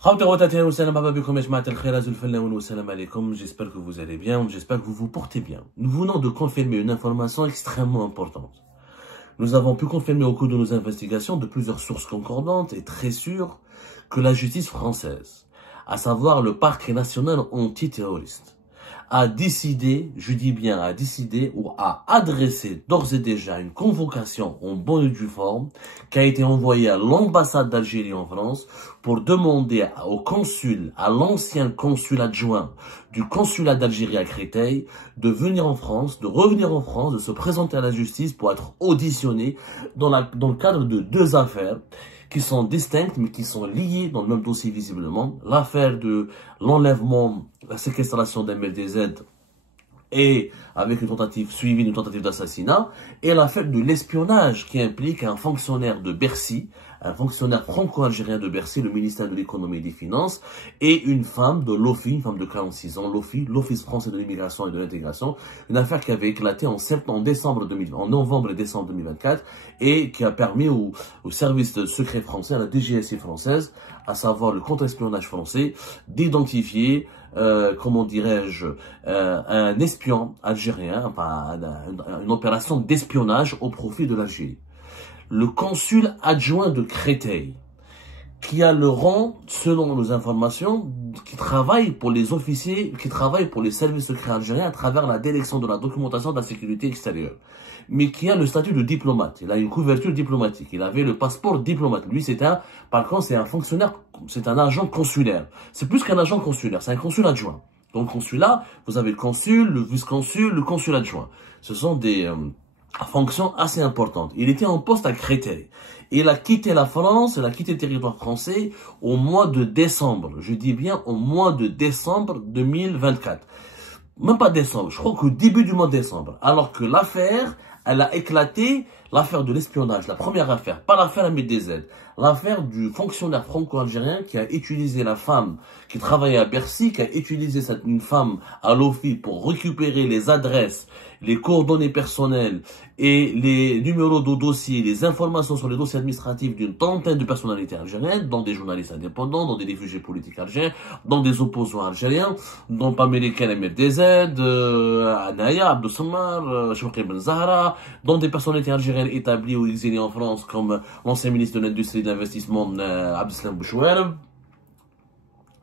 J'espère que vous allez bien, j'espère que vous vous portez bien. Nous venons de confirmer une information extrêmement importante. Nous avons pu confirmer au cours de nos investigations de plusieurs sources concordantes et très sûres que la justice française, à savoir le parquet national antiterroriste, a décidé, je dis bien a décidé ou a adressé d'ores et déjà une convocation en bonne et due forme qui a été envoyée à l'ambassade d'Algérie en France pour demander au consul, à l'ancien consul adjoint du consulat d'Algérie à Créteil de venir en France, de revenir en France, de se présenter à la justice pour être auditionné dans le cadre de deux affaires qui sont distinctes mais qui sont liées dans le même dossier visiblement. L'affaire de l'enlèvement, la séquestration d'MLDZ et avec une tentative suivie d'une tentative d'assassinat, et l'affaire de l'espionnage qui implique un fonctionnaire de Bercy, un fonctionnaire franco-algérien de Bercy, le ministère de l'économie et des finances, et une femme de l'OFI, une femme de 46 ans, l'OFI, l'Office français de l'immigration et de l'intégration, une affaire qui avait éclaté en novembre et décembre 2024, et qui a permis au service secret français, à la DGSI française, à savoir le contre-espionnage français, d'identifier comment dirais-je, un espion algérien, enfin, une opération d'espionnage au profit de l'Algérie. Le consul adjoint de Créteil, qui a le rang, selon nos informations, qui travaille pour les officiers, qui travaille pour les services secrets algériens à travers la direction de la documentation de la sécurité extérieure, mais qui a le statut de diplomate. Il a une couverture diplomatique. Il avait le passeport diplomate. Lui, par contre, c'est un fonctionnaire, c'est un agent consulaire. C'est plus qu'un agent consulaire, c'est un consul adjoint. Dans le consulat, vous avez le consul, le vice-consul, le consul adjoint. Ce sont des fonctions assez importantes. Il était en poste à Créteil. Il a quitté la France, il a quitté le territoire français au mois de décembre. Je dis bien au mois de décembre 2024. Même pas décembre, je crois qu'au début du mois de décembre. Alors que l'affaire, elle a éclaté, l'affaire de l'espionnage, la première affaire, pas l'affaire MDZ, l'affaire du fonctionnaire franco-algérien qui a utilisé la femme qui travaillait à Bercy, qui a utilisé une femme à l'OFI pour récupérer les adresses, les coordonnées personnelles et les numéros de dossier, les informations sur les dossiers administratifs d'une trentaine de personnalités algériennes, dont des journalistes indépendants, dont des réfugiés politiques algériens, dont des opposants algériens, dont parmi lesquels MDZ, Anaya, Abdou Sammar, Chouki Ben Zahra, dont des personnalités algériennes établies ou exilées en France, comme l'ancien ministre de l'Industrie et de l'Investissement, Abdeslam Bouchouer.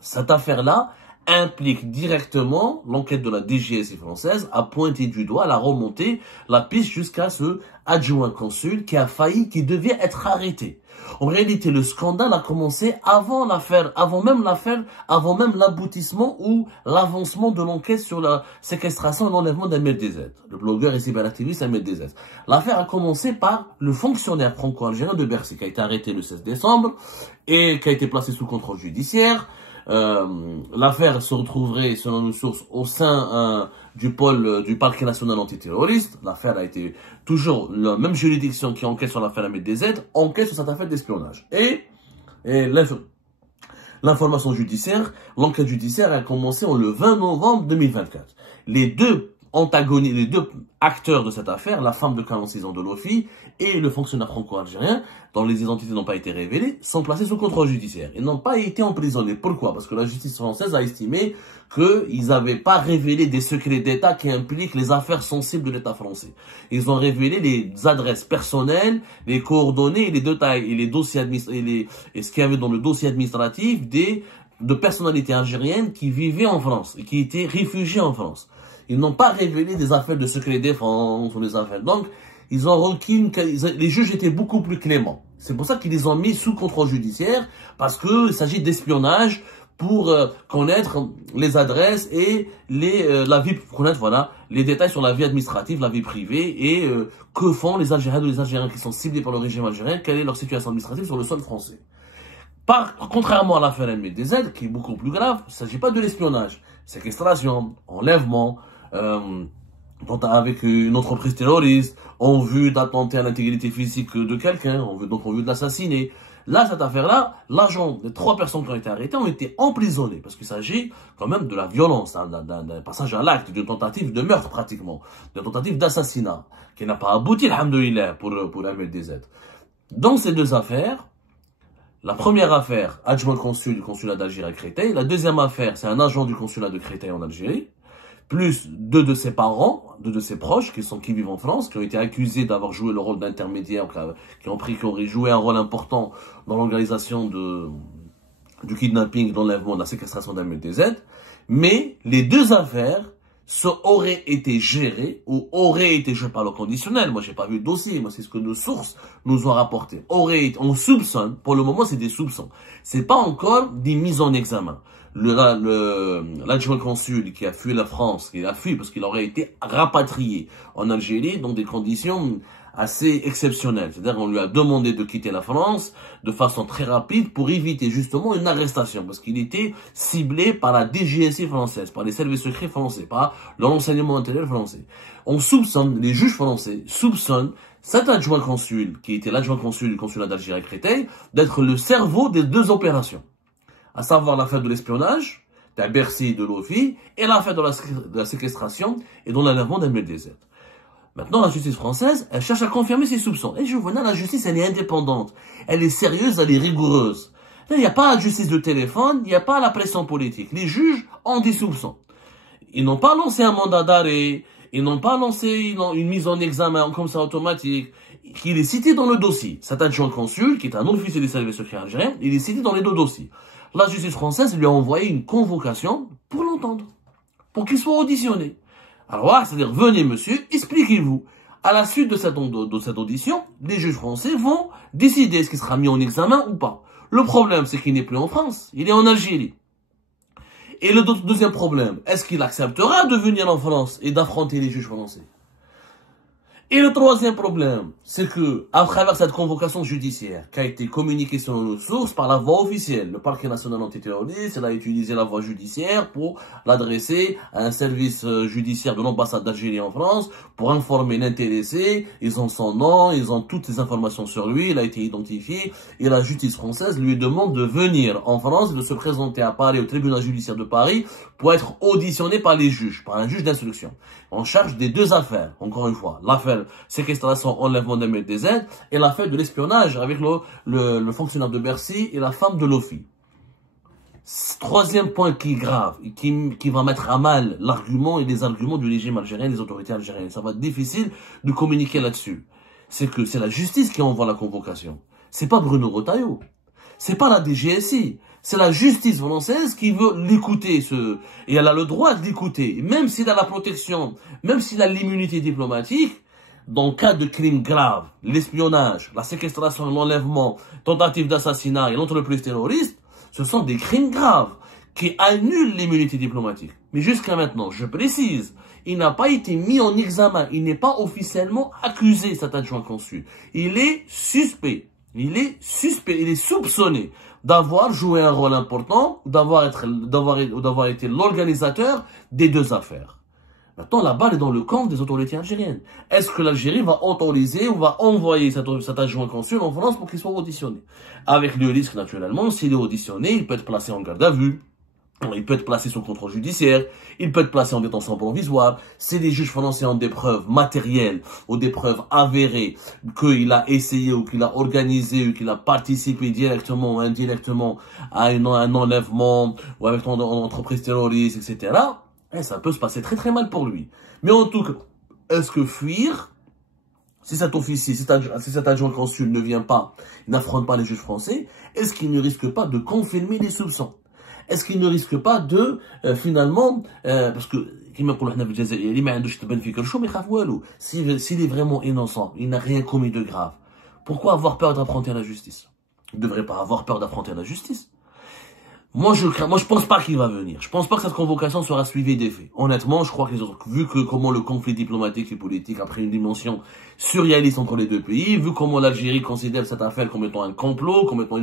Cette affaire-là implique directement l'enquête de la DGSI française à pointer du doigt, à remonter la piste jusqu'à ce adjoint consul qui a failli, qui devait être arrêté. En réalité, le scandale a commencé avant l'affaire, avant même l'aboutissement ou l'avancement de l'enquête sur la séquestration et l'enlèvement d'MLDZ, le blogueur et cyberactiviste MLDZ. L'affaire a commencé par le fonctionnaire franco-algérien de Bercy qui a été arrêté le 16 décembre et qui a été placé sous contrôle judiciaire. L'affaire se retrouverait, selon nos sources, au sein du pôle du parquet national antiterroriste. L'affaire a été toujours la même juridiction qui enquête sur l'affaire MDZ, enquête sur cette affaire d'espionnage. Et l'information judiciaire, l'enquête judiciaire a commencé le 20 novembre 2024. Les deux acteurs de cette affaire, la femme de 46 ans de l'OFI et le fonctionnaire franco-algérien, dont les identités n'ont pas été révélées, sont placés sous contrôle judiciaire. Ils n'ont pas été emprisonnés. Pourquoi? Parce que la justice française a estimé qu'ils n'avaient pas révélé des secrets d'État qui impliquent les affaires sensibles de l'État français. Ils ont révélé les adresses personnelles, les coordonnées, les détails et les dossiers et ce qu'il y avait dans le dossier administratif de personnalités algériennes qui vivaient en France et qui étaient réfugiées en France. Ils n'ont pas révélé des affaires de secret défense ou des affaires. Donc, ils ont requis les juges étaient beaucoup plus cléments. C'est pour ça qu'ils les ont mis sous contrôle judiciaire, parce qu'il s'agit d'espionnage pour connaître les adresses et connaître les détails sur la vie administrative, la vie privée et que font les Algériens ou les Algériens qui sont ciblés par le régime algérien, quelle est leur situation administrative sur le sol français. Contrairement à l'affaire MDZ, qui est beaucoup plus grave, il ne s'agit pas de l'espionnage, séquestration, enlèvement, avec une entreprise terroriste, en vue d'attenter à l'intégrité physique de quelqu'un, en vue de l'assassiner. Là, cette affaire-là, les 3 personnes qui ont été arrêtées ont été emprisonnées, parce qu'il s'agit quand même de la violence, d'un passage à l'acte, d'une tentative de meurtre pratiquement, d'une tentative d'assassinat, qui n'a pas abouti, alhamdoulilah, pour MLDZ. Dans ces deux affaires, La première affaire, adjoint consul du consulat d'Algérie à Créteil. La deuxième affaire, c'est un agent du consulat de Créteil en Algérie, plus deux de ses parents, deux de ses proches qui vivent en France, qui ont été accusés d'avoir joué le rôle d'intermédiaire, qui auraient joué un rôle important dans l'organisation du kidnapping, de l'enlèvement, de la séquestration d'Ahmed DZ. Mais les deux affaires auraient été gérées ou auraient été, je parle au conditionnel, moi j'ai pas vu le dossier, moi c'est ce que nos sources nous ont rapporté. On soupçonne, pour le moment c'est des soupçons, c'est pas encore des mises en examen. L'adjoint consul qui a fui la France, qui a fui parce qu'il aurait été rapatrié en Algérie dans des conditions assez exceptionnelles. C'est-à-dire qu'on lui a demandé de quitter la France de façon très rapide pour éviter justement une arrestation, parce qu'il était ciblé par la DGSI française, par les services secrets français, par le renseignement intérieur français. On soupçonne, les juges français soupçonnent cet adjoint consul, qui était l'adjoint consul du consulat d'Algérie à Créteil, d'être le cerveau des deux opérations, à savoir l'affaire de l'espionnage, de Bercy de l'OFI, et l'affaire de la séquestration et de l'enlèvement d'Ahmed DZ. Maintenant, la justice française, elle cherche à confirmer ses soupçons. Et je vous dis, la justice, elle est indépendante. Elle est sérieuse, elle est rigoureuse. Là, il n'y a pas la justice de téléphone, il n'y a pas la pression politique. Les juges ont des soupçons. Ils n'ont pas lancé un mandat d'arrêt, ils n'ont pas lancé une mise en examen comme ça automatique. Il est cité dans le dossier. Cet adjoint consul, qui est un officier des services secrets algériens, il est cité dans les deux dossiers. La justice française lui a envoyé une convocation pour l'entendre, pour qu'il soit auditionné. Alors voilà, c'est-à-dire, venez monsieur, expliquez-vous. À la suite de cette audition, les juges français vont décider ce qui sera mis en examen ou pas. Le problème, c'est qu'il n'est plus en France, il est en Algérie. Et le deuxième problème, est-ce qu'il acceptera de venir en France et d'affronter les juges français? Et le troisième problème, c'est que, à travers cette convocation judiciaire, qui a été communiquée selon nos sources par la voie officielle, le parquet national antiterroriste, il a utilisé la voie judiciaire pour l'adresser à un service judiciaire de l'ambassade d'Algérie en France, pour informer l'intéressé, ils ont son nom, ils ont toutes les informations sur lui, il a été identifié, et la justice française lui demande de venir en France, de se présenter à Paris, au tribunal judiciaire de Paris, pour être auditionné par les juges, par un juge d'instruction. On charge des deux affaires, encore une fois, l'affaire séquestration, enlèvement d'Ahmed DZ et l'affaire de l'espionnage avec le fonctionnaire de Bercy et la femme de l'OFI. Troisième point qui est grave, et qui va mettre à mal l'argument et les arguments du régime algérien, des autorités algériennes. Ça va être difficile de communiquer là-dessus. C'est que c'est la justice qui envoie la convocation. C'est pas Bruno Retailleau. C'est pas la DGSI. C'est la justice française qui veut l'écouter, et elle a le droit de l'écouter. Même s'il a la protection, même s'il a l'immunité diplomatique, dans le cas de crimes graves, l'espionnage, la séquestration, l'enlèvement, tentative d'assassinat et l'entreprise terroriste, ce sont des crimes graves qui annulent l'immunité diplomatique. Mais jusqu'à maintenant, je précise, il n'a pas été mis en examen, il n'est pas officiellement accusé, cet adjoint consul. Il est suspect, il est soupçonné d'avoir joué un rôle important, d'avoir été l'organisateur des deux affaires. Maintenant, la balle est dans le camp des autorités algériennes. Est-ce que l'Algérie va autoriser ou va envoyer cet adjoint consul en France pour qu'il soit auditionné? Avec le risque, naturellement, s'il est auditionné, il peut être placé en garde à vue, il peut être placé sous contrôle judiciaire, il peut être placé en détention provisoire. Si les juges français ont des preuves matérielles ou des preuves avérées qu'il a essayé ou qu'il a organisé ou qu'il a participé directement ou indirectement à un enlèvement ou avec une entreprise terroriste, etc., ça peut se passer très très mal pour lui. Mais en tout cas, est-ce que fuir, si cet officier, si cet adjoint consul ne vient pas, il n'affronte pas les juges français, est-ce qu'il ne risque pas de confirmer les soupçons? Est-ce qu'il ne risque pas de, finalement, parce que, s'il est vraiment innocent, il n'a rien commis de grave, pourquoi avoir peur d'affronter la justice? Il ne devrait pas avoir peur d'affronter la justice. Moi, je pense pas qu'il va venir. Je pense pas que cette convocation sera suivie des faits. Honnêtement, je crois que vu comment le conflit diplomatique et politique a pris une dimension surréaliste entre les deux pays, vu comment l'Algérie considère cette affaire comme étant un complot, comme étant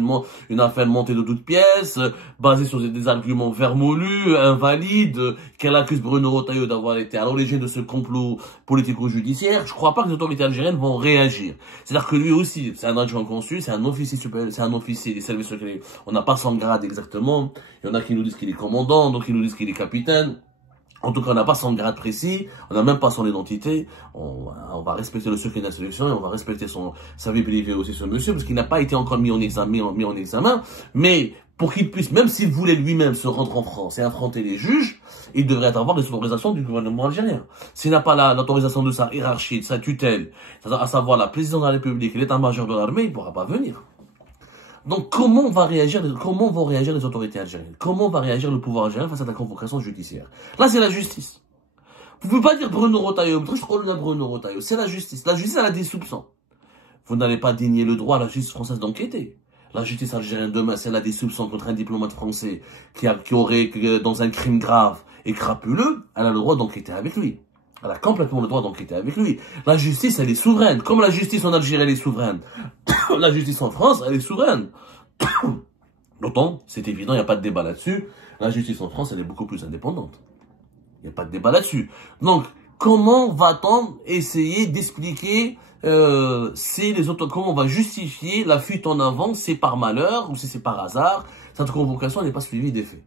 une affaire montée de toutes pièces, basée sur des arguments vermoulus, invalides, qu'elle accuse Bruno Retailleau d'avoir été à l'origine de ce complot politico-judiciaire, je crois pas que les autorités algériennes vont réagir. C'est-à-dire que lui aussi, c'est un adjoint consul, c'est un officier supérieur, c'est un officier des services secrets. On n'a pas son grade exactement. Il y en a qui nous disent qu'il est commandant, donc qui nous disent qu'il est capitaine. En tout cas, on n'a pas son grade précis, on n'a même pas son identité. On va respecter le secret d'instruction et on va respecter sa vie privée aussi, ce monsieur, parce qu'il n'a pas été encore mis en examen. Mais pour qu'il puisse, même s'il voulait lui-même se rendre en France et affronter les juges, il devrait avoir les autorisations du gouvernement algérien. S'il n'a pas l'autorisation de sa hiérarchie, de sa tutelle, à savoir la présidence de la République et l'état-major de l'armée, il ne pourra pas venir. Donc, comment vont réagir les autorités algériennes? Comment va réagir le pouvoir algérien face à la convocation judiciaire? Là, c'est la justice. Vous ne pouvez pas dire Bruno Retailleau, c'est la justice. La justice, elle a des soupçons. Vous n'allez pas dénier le droit à la justice française d'enquêter. La justice algérienne demain, si elle a des soupçons contre un diplomate français qui aurait, dans un crime grave et crapuleux, elle a le droit d'enquêter avec lui. Elle a complètement le droit d'enquêter avec lui. La justice, elle est souveraine. Comme la justice en Algérie, elle est souveraine. La justice en France, elle est souveraine. D'autant, c'est évident, il n'y a pas de débat là-dessus. La justice en France, elle est beaucoup plus indépendante. Il n'y a pas de débat là-dessus. Donc, comment va-t-on essayer d'expliquer comment on va justifier la fuite en avant, c'est par malheur ou si c'est par hasard? Cette convocation n'est pas suivie des faits.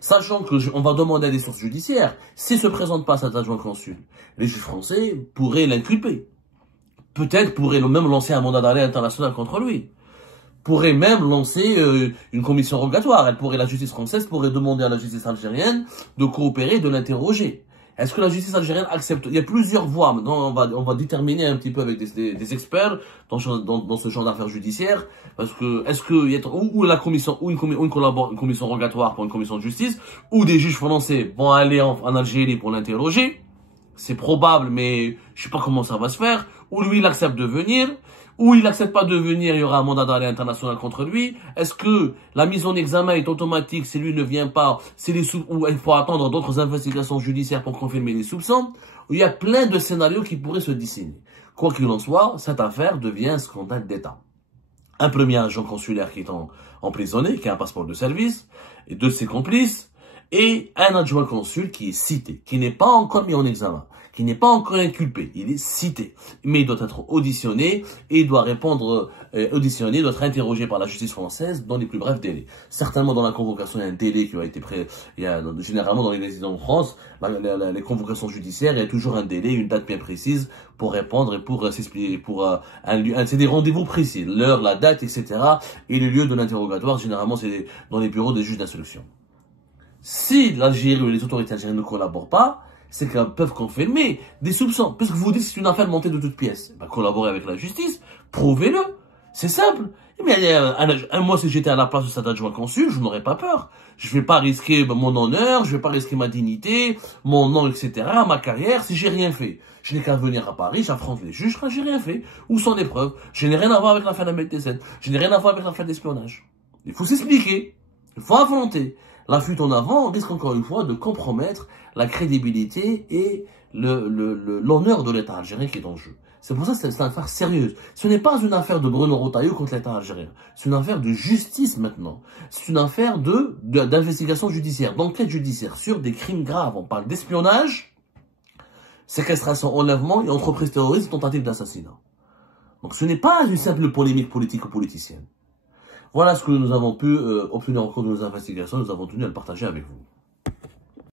Sachant qu'on va demander à des sources judiciaires, s'il ne se présente pas cet adjoint consul, les juges français pourraient l'inculper. Peut-être pourraient même lancer un mandat d'arrêt international contre lui. Pourraient même lancer une commission rogatoire. La justice française pourrait demander à la justice algérienne de coopérer, de l'interroger. Est-ce que la justice algérienne accepte? Il y a plusieurs voies. Maintenant, on va déterminer un petit peu avec des experts dans ce genre d'affaires judiciaires. Parce que, ou la commission, ou une commission rogatoire pour une commission de justice, ou des juges français vont aller en Algérie pour l'interroger. C'est probable, mais je sais pas comment ça va se faire. Ou lui, il accepte de venir. Ou il n'accepte pas de venir, il y aura un mandat d'arrêt international contre lui. Est-ce que la mise en examen est automatique si lui ne vient pas, ou il faut attendre d'autres investigations judiciaires pour confirmer les soupçons? Il y a plein de scénarios qui pourraient se dessiner. Quoi qu'il en soit, cette affaire devient un scandale d'État. Un premier agent consulaire qui est emprisonné, qui a un passeport de service, et deux de ses complices, et un adjoint consul qui est cité, qui n'est pas encore mis en examen, qui n'est pas encore inculpé, il est cité. Mais il doit être auditionné et il doit répondre, auditionné, doit être interrogé par la justice française dans les plus brefs délais. Certainement dans la convocation, il y a un délai qui a été généralement dans les décisions en France, les convocations judiciaires, il y a toujours un délai, une date bien précise pour répondre et pour s'expliquer, c'est des rendez-vous précis, l'heure, la date, etc. Et le lieu de l'interrogatoire, généralement c'est dans les bureaux des juges d'instruction. Si l'Algérie ou les autorités algériennes ne collaborent pas, c'est qu'elles peuvent confirmer des soupçons. Puisque vous dites que c'est une affaire montée de toutes pièces. Ben, collaborez avec la justice, prouvez-le. C'est simple. Mais moi, si j'étais à la place de cet adjoint consul, je n'aurais pas peur. Je vais pas risquer mon honneur, je vais pas risquer ma dignité, mon nom, etc., ma carrière, si j'ai rien fait. Je n'ai qu'à venir à Paris, j'affronte les juges, j'ai rien fait. Où sont les preuves? Je n'ai rien à voir avec l'affaire d'Ahmed-Tezed. Je n'ai rien à voir avec l'affaire d'espionnage. Il faut s'expliquer. Il faut affronter. La fuite en avant risque encore une fois de compromettre la crédibilité et l'honneur de l'État algérien qui est en jeu. C'est pour ça que c'est une affaire sérieuse. Ce n'est pas une affaire de Bruno Retailleau contre l'État algérien. C'est une affaire de justice maintenant. C'est une affaire d'investigation judiciaire, d'enquête judiciaire sur des crimes graves. On parle d'espionnage, séquestration, enlèvement et entreprise terroriste, tentative d'assassinat. Donc ce n'est pas une simple polémique politique ou politicienne. Voilà ce que nous avons pu obtenir au cours de nos investigations. Nous avons tenu à le partager avec vous.